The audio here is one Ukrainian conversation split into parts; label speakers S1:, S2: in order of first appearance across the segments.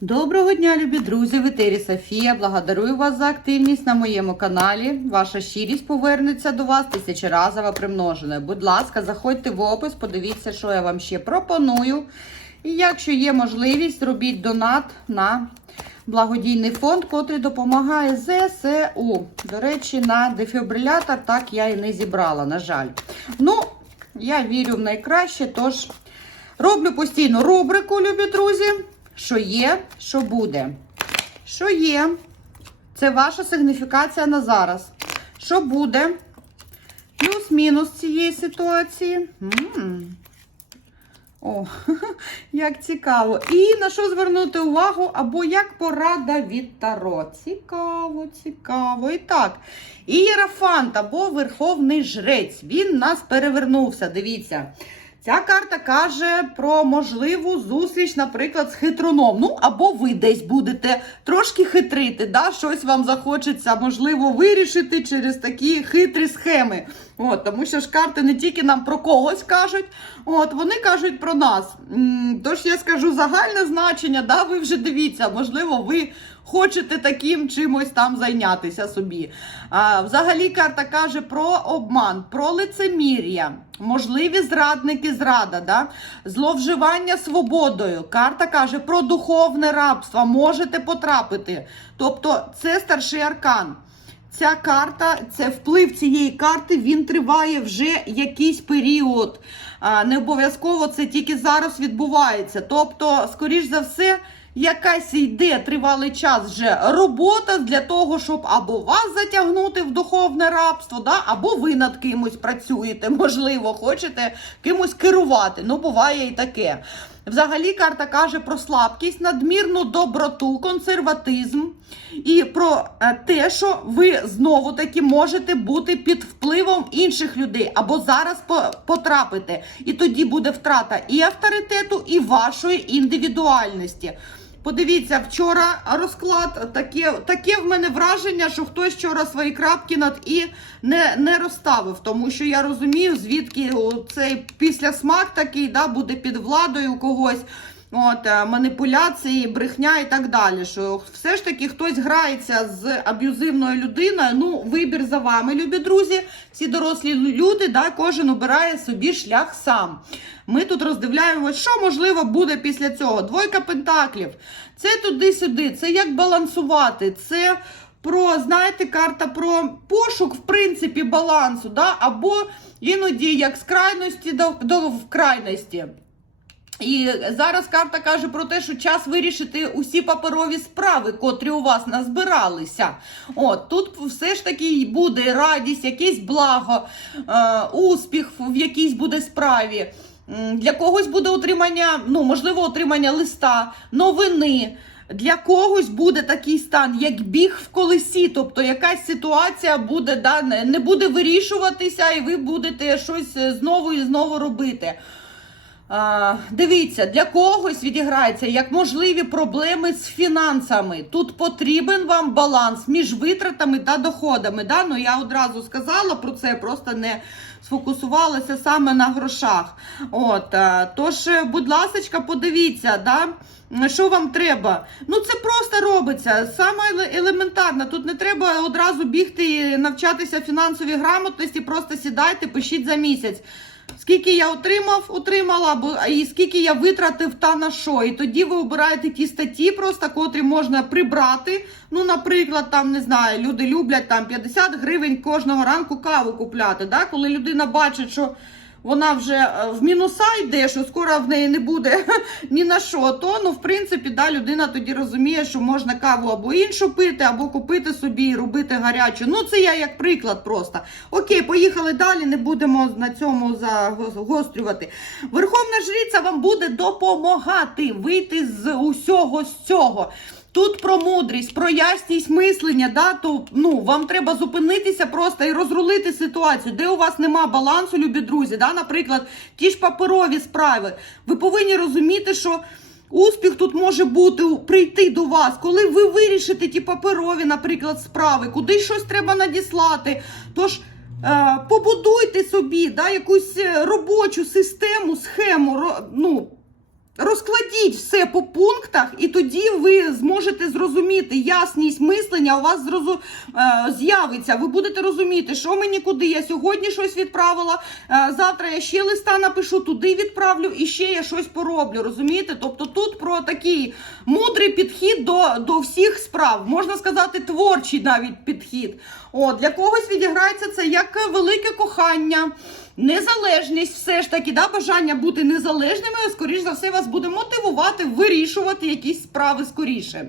S1: Доброго дня, любі друзі! В етері Софія. Благодарую вас за активність на моєму каналі. Ваша щирість повернеться до вас тисячеразово примноженою. Будь ласка, заходьте в опис, подивіться, що я вам ще пропоную. І якщо є можливість, робіть донат на благодійний фонд, котрий допомагає ЗСУ. До речі, на дефібрилятор так я і не зібрала, на жаль. Ну, я вірю в найкраще, тож роблю постійно рубрику, любі друзі. Що є, що буде. Що є? Це ваша сигніфікація на зараз. Що буде? Плюс-мінус цієї ситуації. М. О, як цікаво. І на що звернути увагу, або як порада від Таро. Цікаво, цікаво. І так, Ієрафант або Верховний Жрець. Він нас перевернувся. Дивіться. Ця карта каже про можливу зустріч, наприклад, з хитроном. Ну, або ви десь будете трошки хитрити, да? щось вам захочеться, можливо, вирішити через такі хитрі схеми. От, Тому що ж карти не тільки нам про когось кажуть, от, вони кажуть про нас. Тож я скажу загальне значення, да? ви вже дивіться, можливо, ви хочете таким чимось там зайнятися собі. А, Взагалі карта каже про обман, про лицемір'я, можливі зрадники, зрада, да? зловживання свободою. Карта каже про духовне рабство, можете потрапити. Тобто це старший аркан. Ця карта, це вплив цієї карти, він триває вже якийсь період. Не обов'язково це тільки зараз відбувається. Тобто, скоріш за все, якась йде тривалий час вже робота для того, щоб або вас затягнути в духовне рабство, да? або ви над кимось працюєте, можливо, хочете кимось керувати. Ну, буває і таке. Взагалі, карта каже про слабкість, надмірну доброту, консерватизм і про е, те, що ви знову таки можете бути під впливом інших людей або зараз по- потрапите. І тоді буде втрата і авторитету, і вашої індивідуальності. Подивіться, вчора розклад таке, таке в мене враження, що хтось вчора свої крапки над і не, не розставив, тому що я розумію, звідки цей післясмак такий да, буде під владою когось. От, е, маніпуляції, брехня і так далі. Що все ж таки хтось грається з аб'юзивною людиною. Ну, вибір за вами, любі друзі. Всі дорослі люди, да, кожен обирає собі шлях сам. Ми тут роздивляємося, що можливо буде після цього. Двойка пентаклів. Це туди-сюди, це як балансувати, це. Про, знаєте, карта про пошук, в принципі, балансу, да? або іноді як з крайності до, до в крайності. І зараз карта каже про те, що час вирішити усі паперові справи, котрі у вас назбиралися. От тут все ж таки буде радість, якесь благо, е, успіх в якійсь буде справі. Для когось буде отримання, ну можливо, отримання листа, новини. Для когось буде такий стан, як біг в колесі, тобто якась ситуація буде да, не буде вирішуватися, і ви будете щось е, знову і знову робити. Дивіться, для когось відіграється як можливі проблеми з фінансами. Тут потрібен вам баланс між витратами та доходами. Да? Ну, я одразу сказала про це, просто не сфокусувалася саме на грошах. От, тож, е, будь ласка, подивіться, да? що вам треба. Ну, це просто робиться. Саме еле- елементарно. Тут не треба одразу бігти і навчатися фінансовій грамотності, просто сідайте, пишіть за місяць. Скільки я отримав, отримала, і скільки я витратив та на що. І тоді ви обираєте ті статті, просто котрі можна прибрати. Ну, наприклад, там не знаю, люди люблять там 50 гривень кожного ранку каву купляти. Да? Коли людина бачить, що вона вже е, в мінуса йде, що скоро в неї не буде ні на що, то ну, в принципі, да, людина тоді розуміє, що можна каву або іншу пити, або купити собі і робити гарячу. Ну, це я як приклад просто. Окей, поїхали далі, не будемо на цьому загострювати. Верховна жриця вам буде допомагати вийти з усього з цього. Тут про мудрість, про ясність мислення, да, то ну, вам треба зупинитися просто і розрулити ситуацію, де у вас нема балансу, любі друзі. Да, Наприклад, ті ж паперові справи. Ви повинні розуміти, що успіх тут може бути прийти до вас, коли ви вирішите ті паперові, наприклад, справи, куди щось треба надіслати. Тож. е, Побудуйте собі да, якусь е, робочу систему, схему, ну, Розкладіть все по пунктах, і тоді ви зможете зрозуміти ясність мислення. У вас зрозу... е, з'явиться. Ви будете розуміти, що мені куди. Я сьогодні щось відправила. е, завтра я ще листа напишу, туди відправлю і ще я щось пороблю. Розумієте? Тобто тут про такий мудрий підхід до, до всіх справ. Можна сказати, творчий навіть підхід. О, для когось відіграється це як велике кохання. Незалежність, все ж таки, да, бажання бути незалежними, скоріш за все, вас буде мотивувати вирішувати якісь справи скоріше.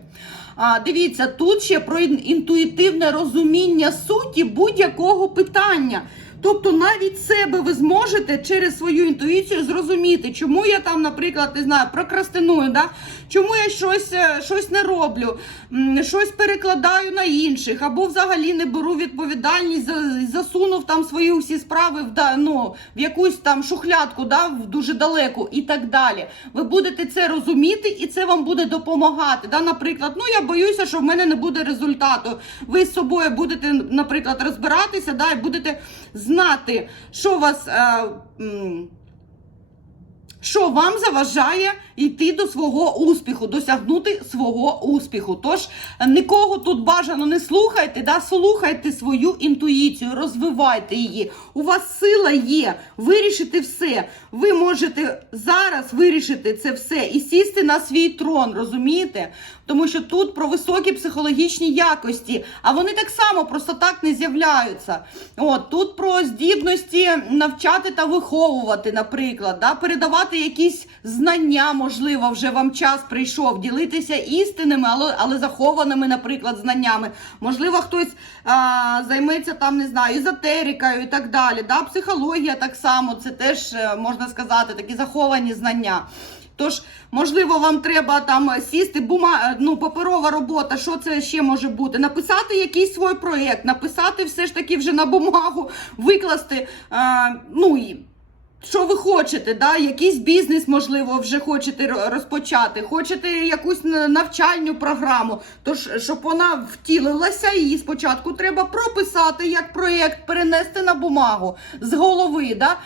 S1: А, дивіться, тут ще про інтуїтивне розуміння суті будь-якого питання. Тобто навіть себе ви зможете через свою інтуїцію зрозуміти, чому я там, наприклад, не знаю, прокрастиную, да? чому я щось, е, щось не роблю, щось перекладаю на інших, або взагалі не беру відповідальність, засунув там свої усі справи в, ну, в якусь там шухлядку, да, в дуже далеку і так далі. Ви будете це розуміти, і це вам буде допомагати. Да? Наприклад, ну я боюся, що в мене не буде результату. Ви з собою будете, наприклад, розбиратися, да, і будете знати, що вас. Е, м, що вам заважає йти до свого успіху, досягнути свого успіху. Тож нікого тут бажано не слухайте, да, слухайте свою інтуїцію, розвивайте її. У вас сила є вирішити все. Ви можете зараз вирішити це все і сісти на свій трон, розумієте? Тому що тут про високі психологічні якості, а вони так само просто так не з'являються. От тут про здібності навчати та виховувати, наприклад, да, передавати якісь знання, можливо, вже вам час прийшов, ділитися істинними, але, але захованими, наприклад, знаннями. Можливо, хтось а, займеться там, не знаю, езотерикою і так далі. Да? Психологія так само, це теж е, можна сказати, такі заховані знання. Тож, можливо, вам треба там сісти, бума, ну, паперова робота, що це ще може бути? Написати якийсь свій проєкт, написати все ж таки вже на бумагу, викласти. А, ну, і що ви хочете, да? якийсь бізнес, можливо, вже хочете розпочати, хочете якусь навчальну програму. Тож, щоб вона втілилася, її спочатку треба прописати як проєкт, перенести на бумагу з голови, да?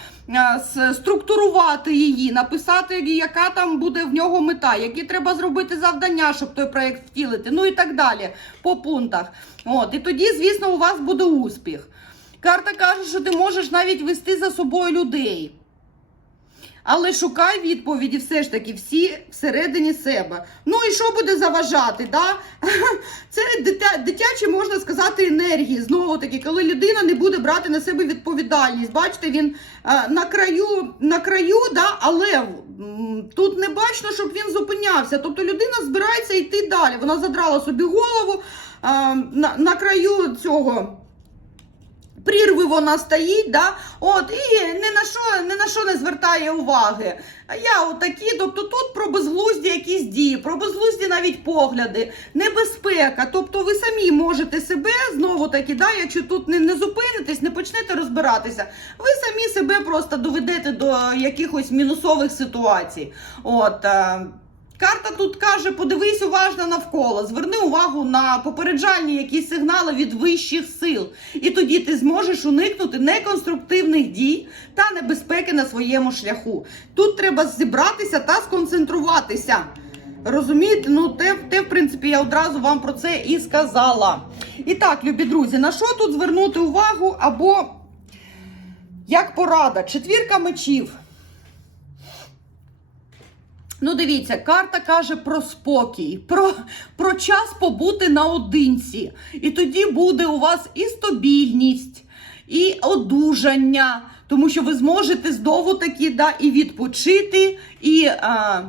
S1: структурувати її, написати, яка там буде в нього мета, які треба зробити завдання, щоб той проєкт втілити, ну і так далі по пунктах. От, і тоді, звісно, у вас буде успіх. Карта каже, що ти можеш навіть вести за собою людей. Але шукай відповіді все ж таки всі всередині себе. Ну і що буде заважати? Да? Це дитя, дитячі, можна сказати, енергії. Знову таки, коли людина не буде брати на себе відповідальність. Бачите, він е, на краю, на краю, да? але тут не бачно, щоб він зупинявся. Тобто людина збирається йти далі. Вона задрала собі голову е, на, на краю цього. Прірви вона стоїть, да? От, і ні на що ні на що не звертає уваги. А я отакі, тобто тут про безглузді якісь дії, про безглузді навіть погляди, небезпека. Тобто ви самі можете себе знову таки, да, якщо тут не, не зупинитесь, не почнете розбиратися, ви самі себе просто доведете до якихось мінусових ситуацій. От. Карта тут каже: подивись уважно навколо, зверни увагу на попереджальні якісь сигнали від вищих сил, і тоді ти зможеш уникнути неконструктивних дій та небезпеки на своєму шляху. Тут треба зібратися та сконцентруватися. Розумієте, ну те, те, в принципі, я одразу вам про це і сказала. І так, любі друзі, на що тут звернути увагу або як порада? Четвірка мечів. Ну, дивіться, карта каже про спокій, про, про час побути наодинці. І тоді буде у вас і стабільність, і одужання, тому що ви зможете знову таки да, і відпочити, і а,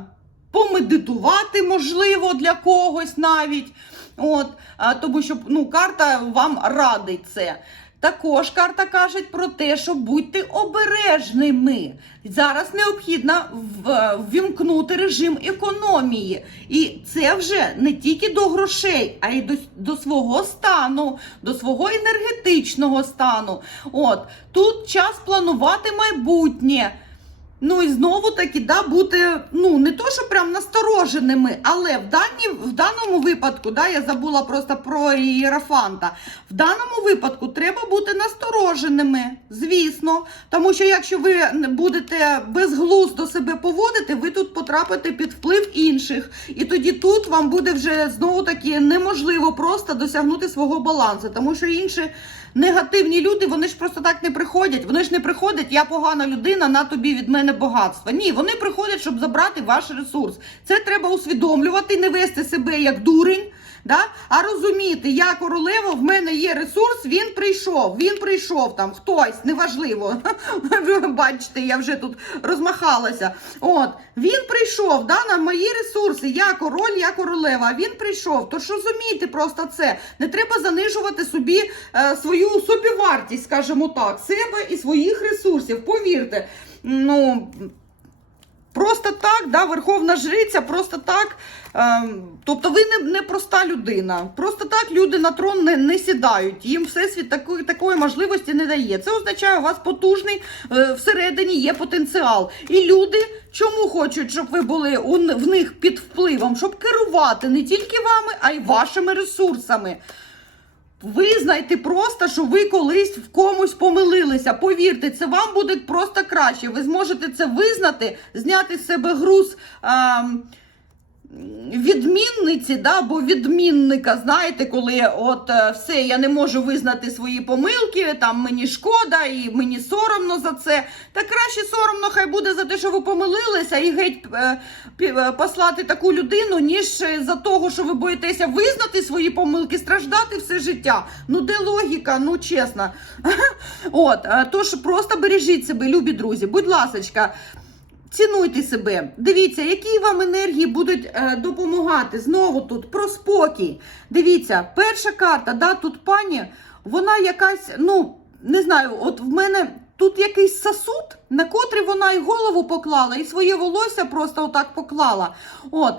S1: помедитувати, можливо, для когось навіть. От, а, тому що ну, карта вам радить це. Також карта каже про те, що будьте обережними. Зараз необхідно ввімкнути режим економії. І це вже не тільки до грошей, а й до, до свого стану, до свого енергетичного стану. От тут час планувати майбутнє. Ну і знову таки, да, бути, ну не то, що прям настороженими, але в дані, в даному випадку, да, я забула просто про ієрофанта. В даному випадку треба бути настороженими, звісно. Тому що якщо ви будете безглуздо себе поводити, ви тут потрапите під вплив інших. І тоді тут вам буде вже знову таки неможливо просто досягнути свого балансу, тому що інші. Негативні люди, вони ж просто так не приходять. Вони ж не приходять, я погана людина, на тобі від мене багатство. Ні, вони приходять, щоб забрати ваш ресурс. Це треба усвідомлювати, не вести себе як дурень. Да? А розуміти, я королева, в мене є ресурс, він прийшов, він прийшов там, хтось, неважливо. Бачите, я вже тут розмахалася. От, він прийшов да, на мої ресурси, я король, я королева, він прийшов. Тож розумійте просто це. Не треба занижувати собі е, свою собівартість, скажімо так, себе і своїх ресурсів. Повірте. Ну, Просто так, да, верховна жриця, просто так. Ем, тобто ви не, не проста людина. Просто так люди на трон не, не сідають. Їм всесвіт такої, такої можливості не дає. Це означає, у вас потужний е, всередині є потенціал. І люди чому хочуть, щоб ви були у, в них під впливом, щоб керувати не тільки вами, а й вашими ресурсами. Визнайте просто, що ви колись в комусь помилилися. Повірте, це вам буде просто краще. Ви зможете це визнати, зняти з себе груз. ем, Відмінниці, да, або відмінника, знаєте, коли от е, все, я не можу визнати свої помилки, там мені шкода і мені соромно за це. Та краще соромно хай буде за те, що ви помилилися, і геть е, е, послати таку людину, ніж за того, що ви боїтеся визнати свої помилки, страждати все життя. Ну де логіка? Ну чесно. От, тож просто бережіть себе, любі друзі, будь ласочка. Цінуйте себе. Дивіться, які вам енергії будуть е, допомагати. Знову тут про спокій. Дивіться, перша карта, да, тут пані, вона якась, ну, не знаю, от в мене тут якийсь сосуд, на котрий вона і голову поклала, і своє волосся просто отак поклала. От.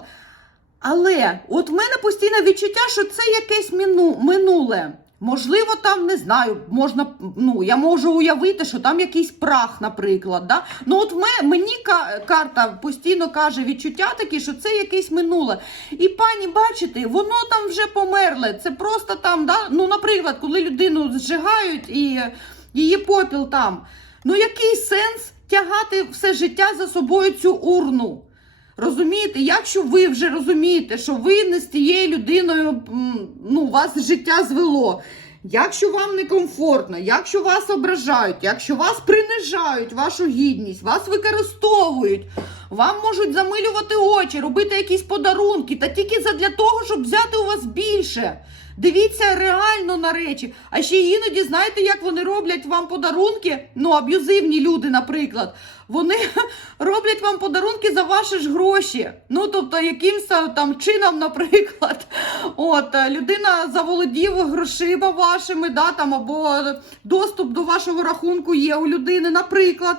S1: Але от в мене постійне відчуття, що це якесь міну, минуле. Можливо, там не знаю, можна, ну я можу уявити, що там якийсь прах, наприклад. Да? Ну от ме- мені карта постійно каже відчуття такі, що це якесь минуле. І пані, бачите, воно там вже померле. Це просто там, да? ну, наприклад, коли людину зжигають і її попіл там. Ну який сенс тягати все життя за собою цю урну? Розумієте, якщо ви вже розумієте, що ви не з тією людиною, ну, вас життя звело. Якщо вам некомфортно, якщо вас ображають, якщо вас принижають, вашу гідність, вас використовують, вам можуть замилювати очі, робити якісь подарунки, та тільки задля того, щоб взяти у вас більше. Дивіться реально на речі. А ще іноді, знаєте, як вони роблять вам подарунки? Ну, аб'юзивні люди, наприклад. Вони роблять вам подарунки за ваші ж гроші. Ну, тобто, якимось там чином, наприклад, от е, людина заволодів грошима вашими, да, там, або доступ до вашого рахунку є у людини, наприклад.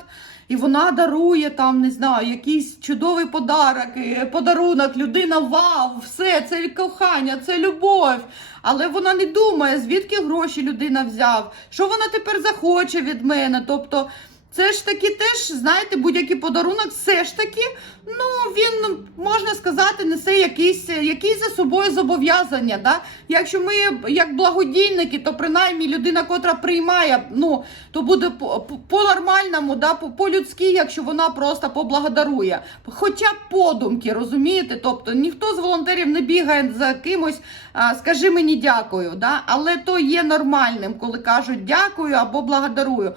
S1: І вона дарує там, не знаю, якийсь чудовий подарок, подарунок, людина, вау, все, це кохання, це любов. Але вона не думає, звідки гроші людина взяв, що вона тепер захоче від мене. Тобто, це ж таки теж, знаєте, будь-який подарунок, все ж таки, ну він можна сказати, несе якісь, якісь за собою зобов'язання. Да? Якщо ми як благодійники, то принаймні людина, котра приймає, ну то буде по- по- по-нормальному, да? по- по-людськи, якщо вона просто поблагодарує. Хоча б подумки, розумієте? Тобто ніхто з волонтерів не бігає за кимось, а, скажи мені дякую. Да? Але то є нормальним, коли кажуть дякую або благодарую.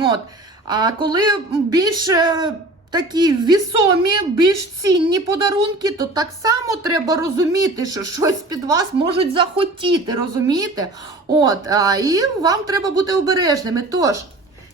S1: От. А коли більш е, такі вісомі, більш цінні подарунки, то так само треба розуміти, що щось під вас можуть захотіти, розумієте? От, а, і вам треба бути обережними. Тож,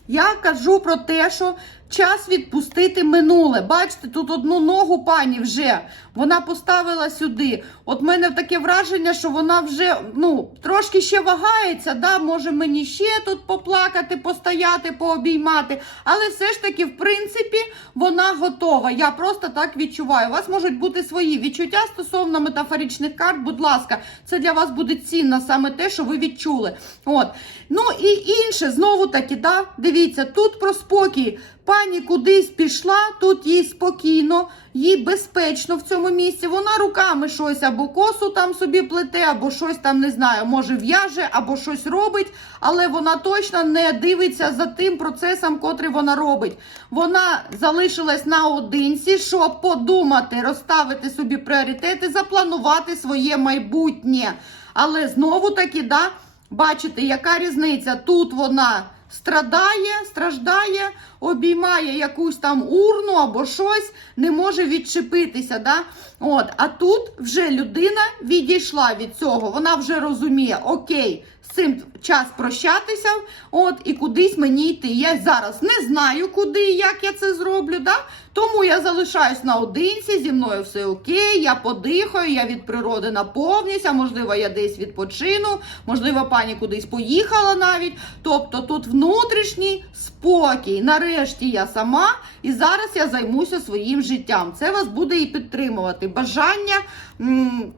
S1: я кажу про те, що час відпустити минуле. Бачите, тут одну ногу пані вже вона поставила сюди. От мене таке враження, що вона вже ну трошки ще вагається. Да? Може мені ще тут поплакати, постояти, пообіймати. Але все ж таки, в принципі, вона готова. Я просто так відчуваю. У вас можуть бути свої відчуття стосовно метафоричних карт. Будь ласка, це для вас буде цінно саме те, що ви відчули. От. Ну і інше, знову таки, да, дивіться, тут про спокій. Пані кудись пішла, тут їй спокійно, їй безпечно в цьому місці. Вона руками щось або косу там собі плете, або щось там не знаю, може в'яже, або щось робить, але вона точно не дивиться за тим процесом, котрий вона робить. Вона залишилась наодинці, щоб подумати, розставити собі пріоритети, запланувати своє майбутнє. Але знову таки, да, бачите, яка різниця? Тут вона страдає, страждає, обіймає якусь там урну або щось, не може відчепитися. Да? От, а тут вже людина відійшла від цього. Вона вже розуміє, окей, з цим час прощатися, от, і кудись мені йти. Я зараз не знаю, куди і як я це зроблю. Да? Тому я залишаюсь наодинці, зі мною все окей, я подихаю, я від природи наповнюся, можливо, я десь відпочину, можливо, пані кудись поїхала навіть. Тобто тут внутрішній спокій. Нарешті я сама, і зараз я займуся своїм життям. Це вас буде і підтримувати. Бажання,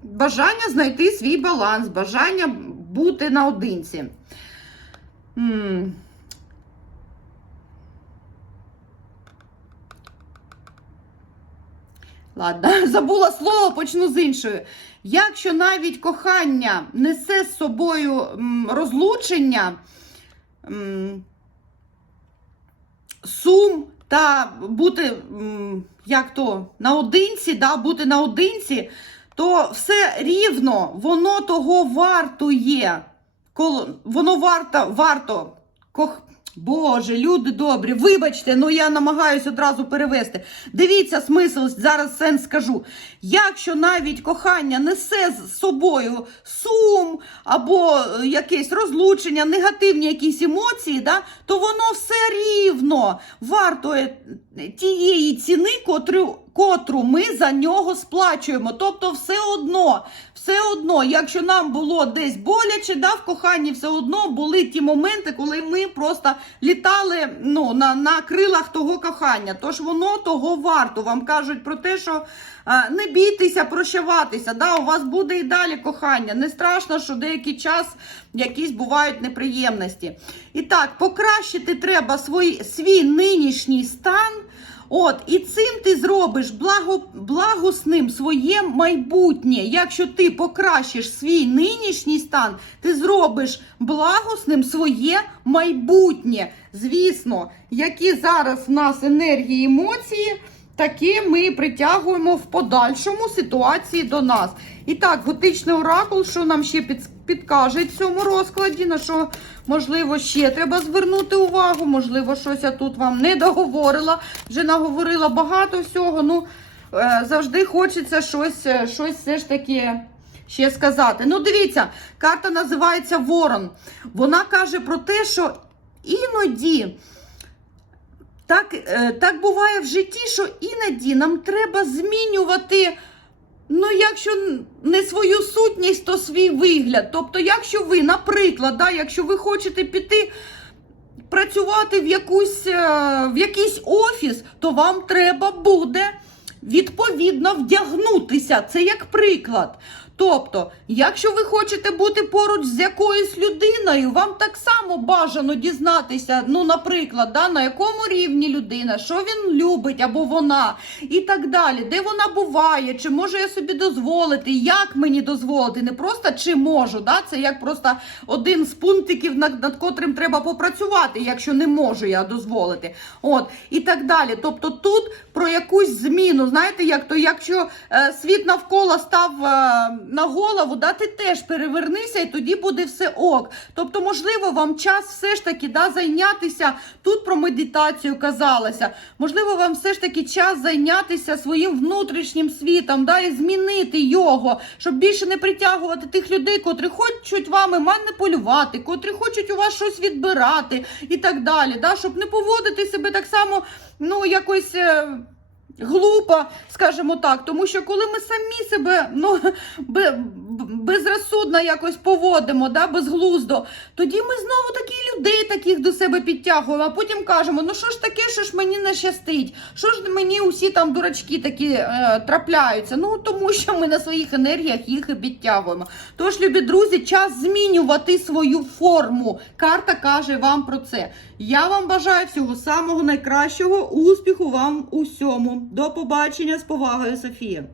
S1: бажання знайти свій баланс, бажання бути наодинці. М. Ладно, забула слово, почну з іншої. Якщо навіть кохання несе з собою розлучення, сум та бути як то, наодинці, да, бути наодинці, то все рівно воно того вартує. Воно варто, варто кох. Боже, люди добрі, вибачте, ну я намагаюся одразу перевести. Дивіться смисл, зараз сенс скажу. Якщо навіть кохання несе з собою сум або е, якесь розлучення, негативні якісь емоції, да, то воно все рівно вартує тієї ціни, котру, котру ми за нього сплачуємо. Тобто, все одно, все одно, якщо нам було десь боляче, да, в коханні все одно були ті моменти, коли ми просто літали ну, на, на крилах того кохання. Тож воно того варто. Вам кажуть про те, що а, не бійтеся прощаватися. Да, у вас буде і далі кохання. Не страшно, що деякий час якісь бувають неприємності. І так, покращити треба свій, свій нинішній стан. От, і цим ти зробиш благо, благосним своє майбутнє. Якщо ти покращиш свій нинішній стан, ти зробиш благосним своє майбутнє. Звісно, які зараз в нас енергії, емоції, такі ми притягуємо в подальшому ситуації до нас. І так, готичний оракул, що нам ще під, підкаже цьому розкладі, на що, можливо, ще треба звернути увагу, можливо, щось я тут вам не договорила, вже наговорила багато всього. Ну, е, завжди хочеться щось, е, щось все ж таки. Ще сказати. Ну, дивіться, карта називається Ворон. Вона каже про те, що іноді так, е, так буває в житті, що іноді нам треба змінювати. Ну, якщо не свою сутність, то свій вигляд. Тобто, якщо ви, наприклад, да, якщо ви хочете піти працювати в, якусь, е, в якийсь офіс, то вам треба буде відповідно вдягнутися. Це як приклад. Тобто, якщо ви хочете бути поруч з якоюсь людиною, вам так само бажано дізнатися, ну, наприклад, да, на якому рівні людина, що він любить або вона, і так далі, де вона буває, чи можу я собі дозволити, як мені дозволити, не просто чи можу, да, це як просто один з пунктиків, над, над котрим треба попрацювати, якщо не можу я дозволити. От, і так далі. Тобто тут про якусь зміну, знаєте, як то, якщо е, світ навколо став. Е, на голову, да, ти теж перевернися, і тоді буде все ок. Тобто, можливо, вам час все ж таки да, зайнятися. Тут про медитацію казалося. Можливо, вам все ж таки час зайнятися своїм внутрішнім світом, да, і змінити його, щоб більше не притягувати тих людей, котрі хочуть вами маніпулювати, котрі хочуть у вас щось відбирати і так далі. Да, Щоб не поводити себе так само, ну, якось. Глупо, скажімо так, тому що коли ми самі себе ну, безрозсудно якось поводимо, да, безглуздо, тоді ми знову такі людей таких до себе підтягуємо, а потім кажемо, ну що ж таке, що ж мені не щастить, що ж мені усі там дурачки такі е, трапляються. Ну тому що ми на своїх енергіях їх і підтягуємо. Тож, любі друзі, час змінювати свою форму. Карта каже вам про це. Я вам бажаю всього самого найкращого, успіху вам у всьому. До побачення з повагою, Софія.